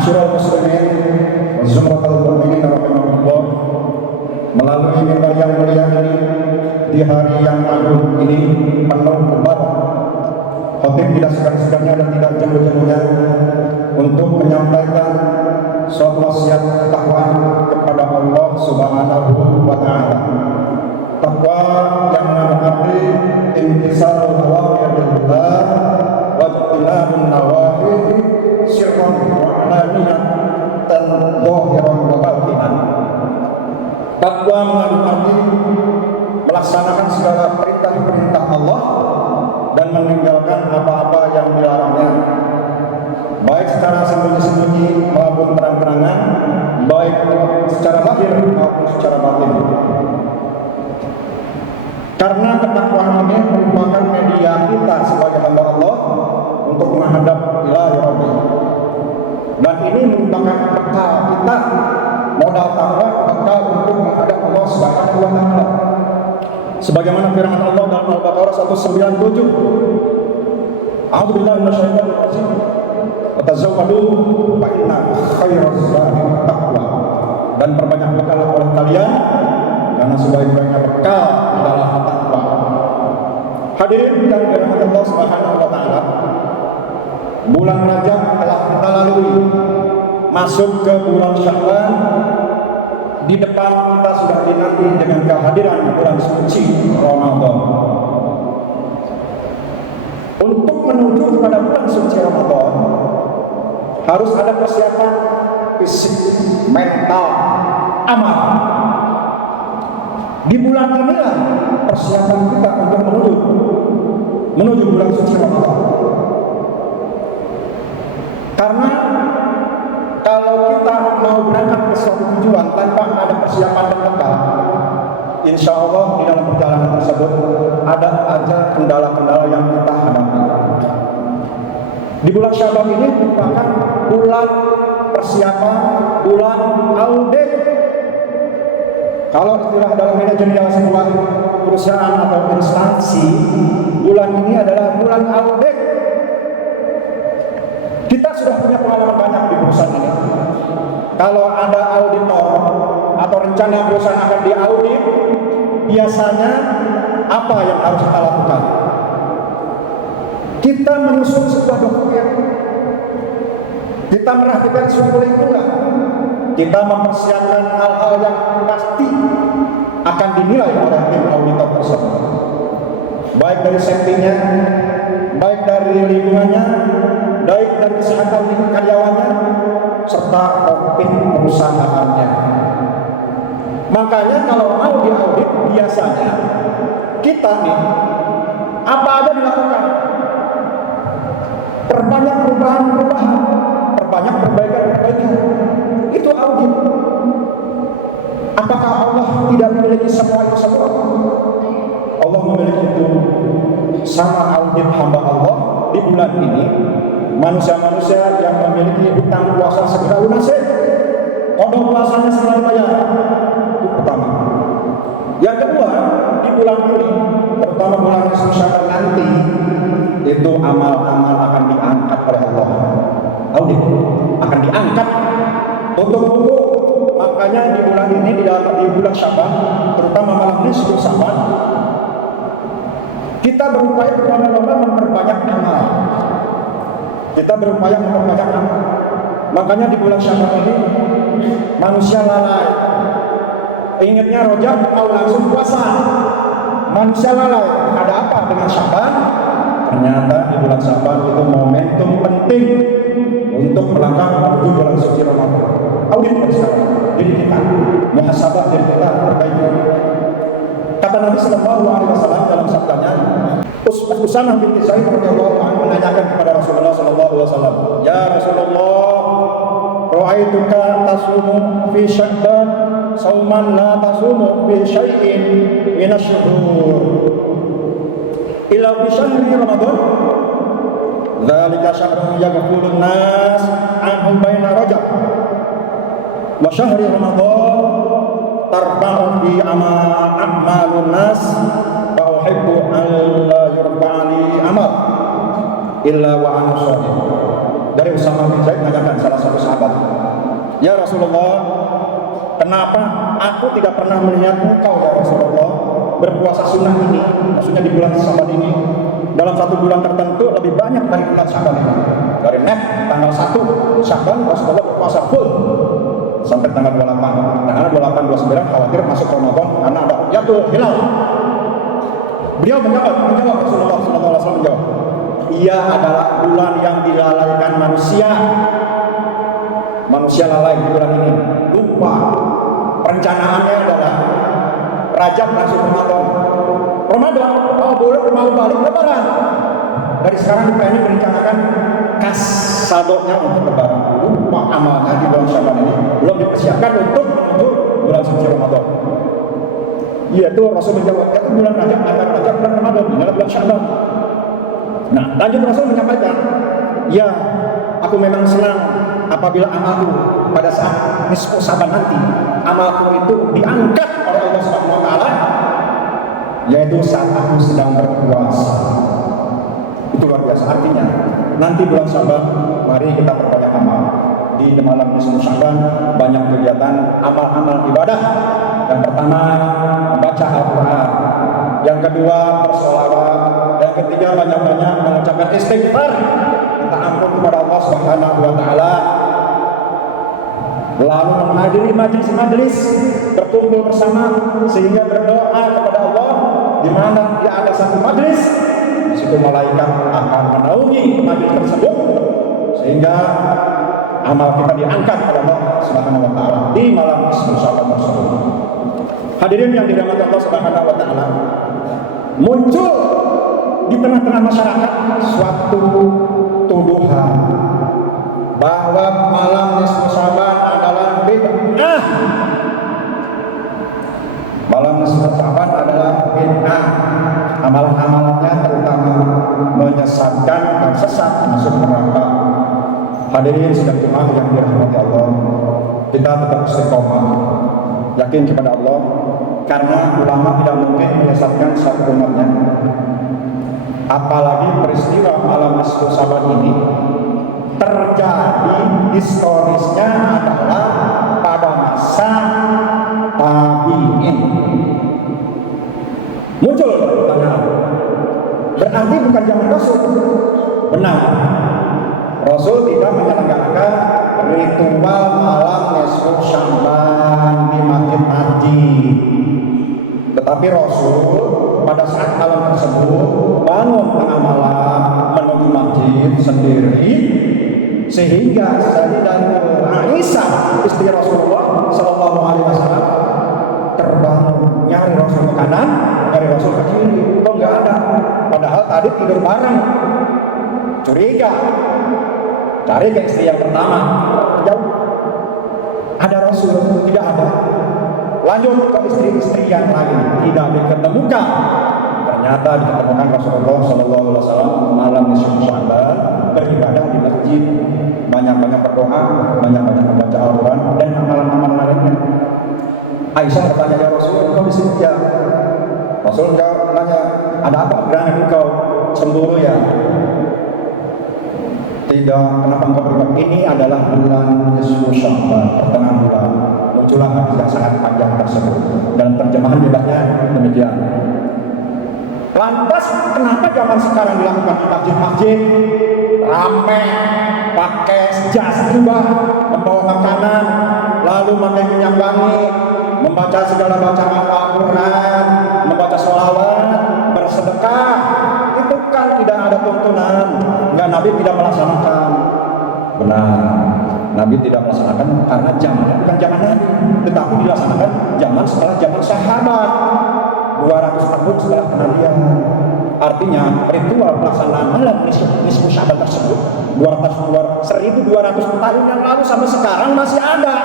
Ma'asyiral muslimin wa zumratal mu'minin rahimahullah, melalui mimbar yang mulia ini di hari yang agung ini penuh mubarak, khatib tidak segan-segannya dan tidak jemu-jemunya untuk menyampaikan suatu wasiat takwa kepada Allah Subhanahu wa Ta'ala. Takwa yang menarti intisarul awamirillah wa ijtinabun nawahi sirran wa alaniyatan zahiran wa batinan. Takwa mengandung arti melaksanakan segala perintah-perintah Allah dan meninggalkan apa-apa yang dilarangnya, baik secara sembunyi-sembunyi maupun terang-terangan, baik secara lahir maupun secara batin. Karena ketakwaan ini merupakan media kita sebagai hamba Allah untuk menghadap ilahi Rabbi. Dan ini merupakan bekal kita, modal takwa, bekal untuk menghadap Allah Subhanahu wa Ta'ala. Sebagaimana firman Allah dalam Al-Baqarah 197, A'udzubillahi minasyaitonir rajim. Tazawwadu fa inna khairaz zadi taqwa. Dan perbanyak bekal oleh kalian karena sebaik-baiknya bekal adalah takwa. Hadirin yang dirahmati Allah Subhanahu wa Ta'ala, bulan Rajab telah kita lalui, masuk ke bulan Sya'ban. Di depan kita sudah dinanti dengan kehadiran bulan suci Ramadan. Untuk menuju kepada bulan suci Ramadan harus ada persiapan fisik, mental, amal. Di bulan inilah persiapan kita untuk menuju bulan suci Ramadan. Karena kalau kita mau berangkat ke suatu tujuan tanpa ada persiapan dan bekal, insya Allah di dalam perjalanan tersebut ada aja kendala-kendala yang kita hadapi. Di bulan Sya'ban ini merupakan bulan persiapan, bulan audit. Kalau istilah dalam manajemen sebuah perusahaan atau instansi, bulan ini adalah bulan audit. Kita sudah punya pengalaman banyak di perusahaan ini. Kalau ada auditor atau rencana perusahaan akan diaudit, biasanya apa yang harus kita lakukan? Kita menyusun sebuah dokumen, kita merhatikan suhu lingkungan, kita mempersiapkan hal-hal yang pasti akan dinilai oleh tim auditor tersebut, baik dari safety-nya, baik dari lingkungannya, baik dari kesehatan karyawannya, serta profit perusahaannya. Makanya kalau mau diaudit, biasanya kita nih apa aja dilakukan? Perbanyak perubahan-perubahan, perbanyak perbaikan-perbaikan. Itu audit. Apakah Allah tidak memiliki semua itu semua? Allah memiliki itu. Sama audit hamba Allah di bulan ini, manusia-manusia yang memiliki hutang puasa segera lunasi, kodok puasanya segera dibayar. Itu pertama. Yang kedua, di bulan ini, terutama bulan Sya'ban nanti, itu amal-amal akan diangkat oleh Allah. Audit akan diangkat untuk buku. Makanya di bulan ini, di bulan Sya'ban, terutama malam nisfu Sya'ban, kita berupaya bersama-sama memperbanyak amal. Kita berupaya memperbanyak amal. Makanya di bulan Sya'ban ini manusia lalai. Ingatnya Rajab mau langsung puasa. Manusia lalai. Ada apa dengan Sya'ban? Ternyata di bulan Sya'ban itu momentum penting untuk melangkah menuju bulan suci Ramadan. Audit bersama diri kita, muhasabah diri kita, perbaiki. Kata Nabi Sallallahu Alaihi Wasallam dalam sabdanya, Usanah binti Zaid radhiyallahu anhu menanyakan kepada Rasulullah Sallallahu Alaihi Wasallam, Ya Rasulullah, ra'aituka tasumu fi Sya'ban, sauman la tasumu fi syai'in min asy-syuhur, ila fi syahri Ramadan. Dzalika syahrun yaghfulun nas anhu baina Rajab wa syahri Ramadan tarfa'u fi a'malun nas fa uhibbu an la yurfa'ali amal illa wa ana shahid. dari Usama bin Zaid menanyakan salah satu sahabat, "Ya Rasulullah, kenapa aku tidak pernah melihat engkau ya Rasulullah berpuasa sunnah ini?" Maksudnya di bulan Syawal ini, dalam satu bulan tertentu lebih banyak dari bulan Syawal ini. Dari tanggal 1 Syawal Rasulullah berpuasa full sampai tanggal 28. Tanggal 28 29 khawatir masuk Ramadan karena ada ru'yatul hilal. Beliau menjawab Rasulullah SAW menjawab, "Ia adalah bulan yang dilalaikan manusia. Manusia lalai di bulan ini, lupa. Perencanaannya adalah Rajab masuk Ramadan. Mau boleh mau balik Lebaran. Dari sekarang kita ini merencanakan kas saldonya untuk Lebaran. Lupa amalnya di bulan Syawal ini belum dipersiapkan untuk menuju bulan suci Ramadan." Iya itu Rasul menjawab, itu bulan Rajab, bulan Ramadan, ini adalah bulan Syawal. Nah, lanjut Rasul menyampaikan, "Ya, aku memang senang apabila amalku pada saat nisfu Syaban nanti, amalku itu diangkat oleh Allah Subhanahu wa taala, yaitu saat aku sedang berpuasa." Itu luar biasa. Artinya, nanti bulan Syaban, mari kita perbanyak amal. Di malam nisfu Syaban banyak kegiatan amal-amal ibadah. Yang pertama, membaca Al-Quran. Yang kedua, bersolawat. Yang ketiga, banyak-banyak mengucapkan istighfar, minta ampun kepada Allah Subhanahu wa taala. Lalu menghadiri majlis-majlis, berkumpul bersama sehingga berdoa kepada Allah di mana dia ada satu majlis, di situ malaikat akan menaungi majlis tersebut sehingga amal kita diangkat oleh Allah Subhanahu wa taala di malam nisfu Syawal tersebut. Hadirin yang dirahmati Allah Subhanahu wa taala, muncul di tengah-tengah masyarakat suatu tuduhan bahwa malam nisfu Sya'ban adalah bid'ah. Malam nisfu Sya'ban adalah bid'ah. Amalan-amalannya terutama menyesatkan dan sesat masuk neraka. Hadirin sidang jemaah yang dirahmati Allah, kita tetap istiqomah, yakin kepada Allah, karena ulama tidak mungkin menyesatkan satu umatnya. Apalagi peristiwa malam nisfu Sya'ban ini terjadi historisnya adalah pada masa tabi'in. Muncul pertanyaan, berarti bukan zaman Rasul? Benar, Rasul tidak menyelenggarakan ritual malam nisfu Sya'ban di masjid-masjid. Tetapi Rasul pada saat malam tersebut bangun tengah malam menuju masjid sendiri, sehingga Sayyidatul Aisyah istri Rasulullah Sallallahu Alaihi Wasallam terbangun nyari Rasul ke kanan, nyari Rasul ke kiri, kok nggak ada. Padahal tadi tidur bareng, curiga, cari ke istri yang pertama, jauh, ada Rasul, tidak ada. Lanjut ke istri-istri yang lain, tidak diketemukan. Ternyata diketemukan Rasulullah Sallallahu Alaihi Wasallam malam nisfu Sya'ban beribadah di masjid, banyak-banyak berdoa, banyak-banyak membaca Al-Quran dan amalan-amalan lainnya. Aisyah bertanya, "Ya Rasul, engkau di sini ya?" Rasul nanya, "Ada apa gerangan engkau? Cemburu ya?" "Tidak, kenapa engkau beribadah?" "Ini adalah bulan nisfu Sya'ban, pertengahan bulan." Muncullah hadis yang sangat panjang tersebut dan terjemahan bebasnya demikian. Lantas kenapa zaman sekarang dilakukan di masjid-masjid ramai, pakai jas jubah, membawa makanan, lalu pakai minyak wangi, membaca segala bacaan Al-Quran, membaca sholawat, bersedekah? Itu kan tidak ada tuntunan, nggak, Nabi tidak melaksanakan. Benar, Nabi tidak melaksanakan karena zamannya bukan zaman Nabi, tetapi dilaksanakan zaman setelah zaman sahabat, 200 tahun setelah kenabian. Artinya ritual pelaksanaan malam nisfu Sya'ban tersebut 1200 tahun yang lalu sampai sekarang masih ada.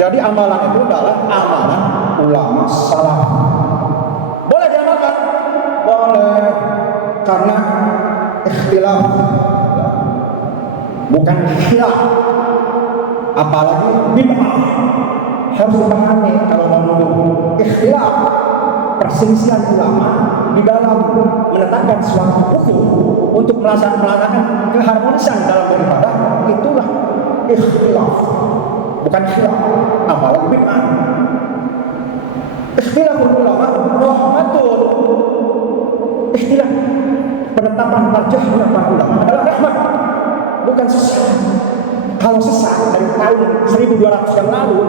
Jadi amalan itu adalah amalan ulama salaf. Boleh diamalkan? Boleh, karena ikhtilaf, bukan khilaf. Apalagi bid'ah. Harus dipahami kalau mau ikhtilaf, perselisihan ulama di dalam menetapkan suatu hukum untuk melaksanakan keharmonisan dalam beribadah, itulah ikhtilaf, bukan khilaf, apalagi bid'ah. Ikhtilaful ulama rahmatul. Ikhtilaf, penetapan tarjihnya para ulama adalah rahmat, bukan sesat. Kalau sesat dari tahun 1200 yang lalu,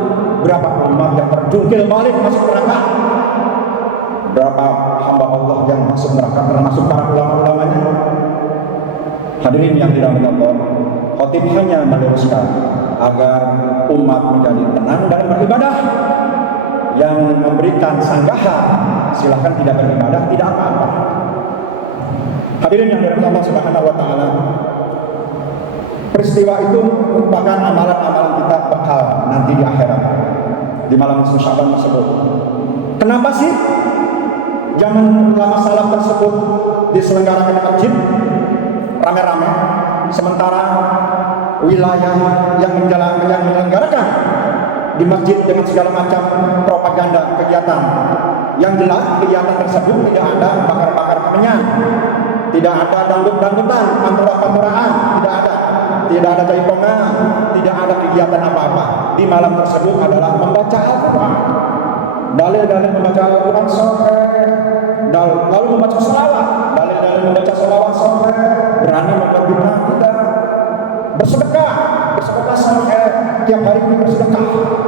berapa umat yang terjungkil balik masuk neraka? Berapa hamba Allah yang masuk neraka termasuk para ulama-ulamanya? Hadirin yang dirahmati Allah, khotib hanya meluruskan agar umat menjadi tenang dalam beribadah. Yang memberikan sanggahan, silakan tidak beribadah, tidak apa-apa. Hadirin yang dirahmati Allah Subhanahu wa taala, peristiwa itu merupakan amalan-amalan kita bekal nanti di akhirat, di malam nisfu Sya'ban tersebut. Kenapa sih zaman ulama salaf tersebut diselenggarakan di masjid rame-rame, sementara wilayah yang menyelenggarakan di masjid dengan segala macam propaganda kegiatan? Yang jelas kegiatan tersebut tidak ada bakar-bakar kemenyan, tidak ada dangdut-dangdutan, pantura-panturaan, tidak ada jaipongan, tidak ada kegiatan apa-apa. Di malam tersebut adalah membaca Al-Quran, dalil-dalil membaca Al-Quran sahih, lalu membaca sholawat, dalil-dalil membaca sholawat sahih, berani membuat bid'ah tidak, bersedekah sahih, tiap hari bersedekah,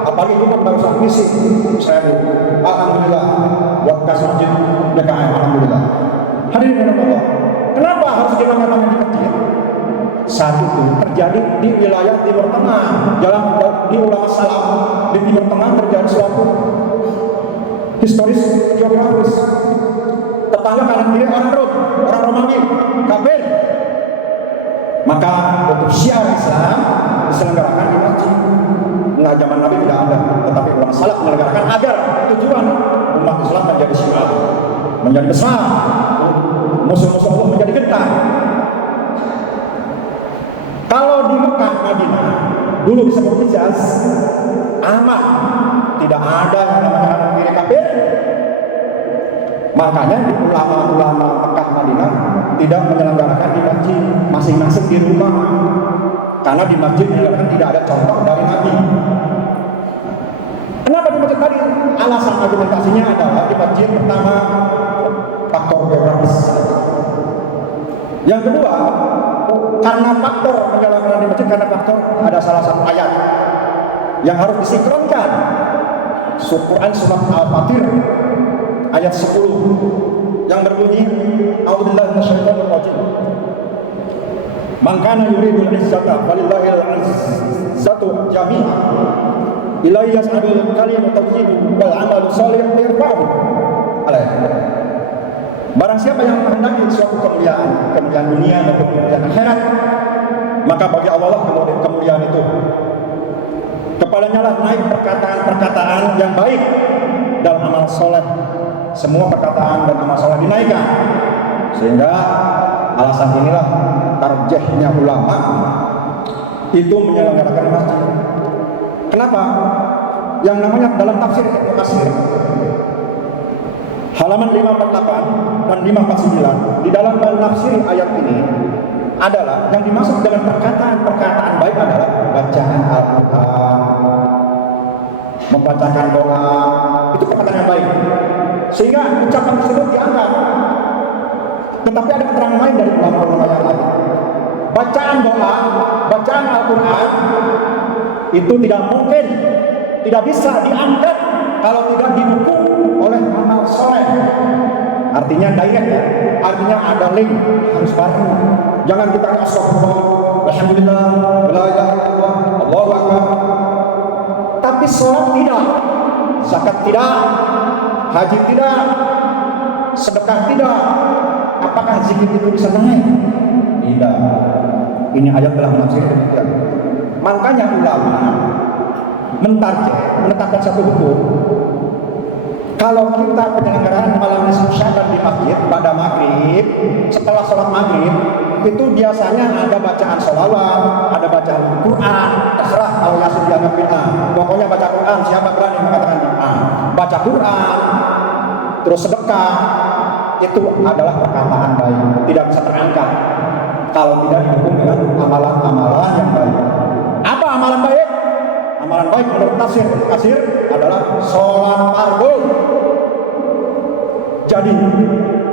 apalagi umat baru satu misi, saya alhamdulillah buat kas masjid DKM, alhamdulillah. Hadirin yang Allah, kenapa harus dilakukan di masjid? Saat itu terjadi di wilayah Timur Tengah, di ulama salaf di Timur Tengah terjadi suatu historis geografis. Tetangga kanan kiri orang Rom, orang Romawi, kafir. Maka untuk syiar Islam diselenggarakan di masjid. Nah, zaman Nabi tidak ada, tetapi ulama salaf menyelenggarakan agar tujuan umat Islam menjadi syiar, menjadi besar, musuh-musuh Allah menjadi gentar. Kalau di Mekah, Madinah, dulu disebut Hijaz, aman, tidak ada yang namanya kanan kiri kafir. Makanya di ulama-ulama Mekah, Madinah tidak menyelenggarakan di masjid, masing-masing di rumah. Karena di masjid menyelenggarakan tidak ada contoh dari Nabi. Kenapa di masjid tadi? Alasan argumentasinya adalah di masjid pertama faktor geografis. Yang kedua, karena faktor menyelenggarakan di masjid, karena faktor ada salah satu ayat yang harus disinkronkan. Quran surat Al-Fatir ayat 10 yang berbunyi, A'udzubillahi minasyaitonir rajim. Man kana yuridul izzata falillahil izzatu jami'a. Ilaihi yas'adul kalimatu tawhidu wal 'amalu shalih yarfa'u. Barang siapa yang menghendaki suatu kemuliaan dunia maupun kemuliaan akhirat, maka bagi Allah lah kemuliaan itu. Kepadanya lah naik perkataan-perkataan yang baik dalam amal soleh. Semua perkataan dan amal soleh dinaikkan. Sehingga alasan inilah tarjihnya ulama itu menyelenggarakan masjid. Kenapa? Yang namanya dalam tafsir Ibnu Katsir halaman 548 dan 549 di dalam menafsiri ayat ini adalah yang dimaksud dengan perkataan-perkataan baik adalah bacaan Al-Quran, membacakan doa, itu perkataan yang baik, sehingga ucapan tersebut dianggap. Tetapi ada keterangan lain dari ulama-ulama yang lain. Bacaan doa, bacaan Al-Quran itu tidak mungkin, tidak bisa diangkat kalau tidak didukung oleh amal soleh. Artinya direct ya, artinya ada link, harus bareng. Jangan kita astagfirullah, alhamdulillah, la ilaha illallah, Allahu akbar. Tapi sholat tidak, zakat tidak, haji tidak, sedekah tidak. Apakah zikir itu bisa naik? Tidak. Ini ayat telah menafsirkan demikian. Makanya ulama menetapkan satu hukum. Kalau kita penyelenggaraan malam nisfu Sya'ban di masjid pada maghrib, setelah sholat maghrib, itu biasanya ada bacaan sholawat, ada bacaan Quran, terserah kalau Yasin dianggap bid'ah. Pokoknya baca Quran, siapa berani mengatakan bid'ah? Baca Quran, terus sedekah, itu adalah perkataan baik, tidak bisa terangkat kalau tidak didukung dengan amalan-amalan yang baik. Apa amalan baik? Amalan baik menurut tafsir adalah sholat fardu. Jadi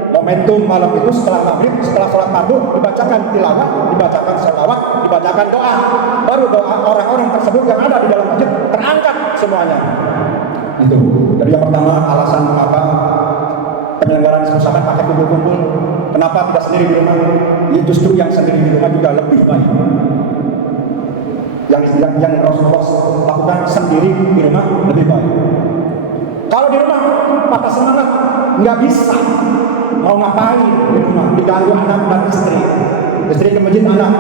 momentum malam itu setelah maghrib, setelah sholat fardu dibacakan tilawah, dibacakan sholawat, dibacakan doa. Baru doa orang-orang tersebut yang ada di dalam masjid terangkat semuanya. Itu. Jadi yang pertama alasan mengapa penyelenggaraan kesusahan pakai kumpul-kumpul. Kenapa tidak sendiri di rumah? Ya justru yang sendiri di rumah juga lebih baik. Yang Rasulullah lakukan sendiri di rumah lebih baik. Kalau di rumah patah semangat, nggak bisa mau ngapain di rumah, diganggu anak dan istri ke masjid anak,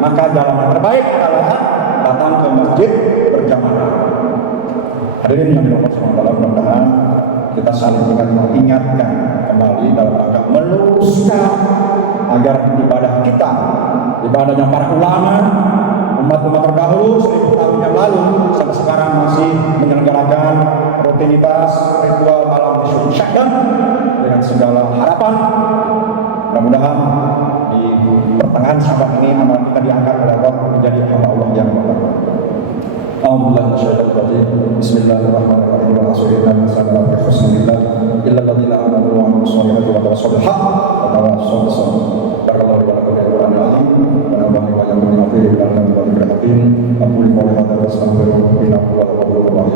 maka jalan yang terbaik adalah datang ke masjid berjamaah. Hadirin yang dirahmati Allah, mudah-mudahan kita saling mengingatkan kembali dalam rangka meluruskan agar ibadah kita, ibadahnya para ulama, umat-umat terdahulu 1000 tahun yang lalu sampai sekarang masih menyelenggarakan rutinitas ritual malam Syawal Syakban dengan segala harapan. Mudah-mudahan di pertengahan Syawal ini amal kita diangkat oleh Allah menjadi hamba Allah yang bertakwa. Alhamdulillah, bismillahirrahmanirrahim. Wa sallallahu alaihi wasallam illa alladziina aamanu wa 'amilus shalihati wa tawassaw bil haqq wa tawassaw bis sabr. Barakallahu wa lakum fil Qur'anil 'azim wa nafa'ani wa iyyakum bima fihi min al-ayati wal hikmati. Aqulu qawli hadza wa astaghfirullaha li wa lakum.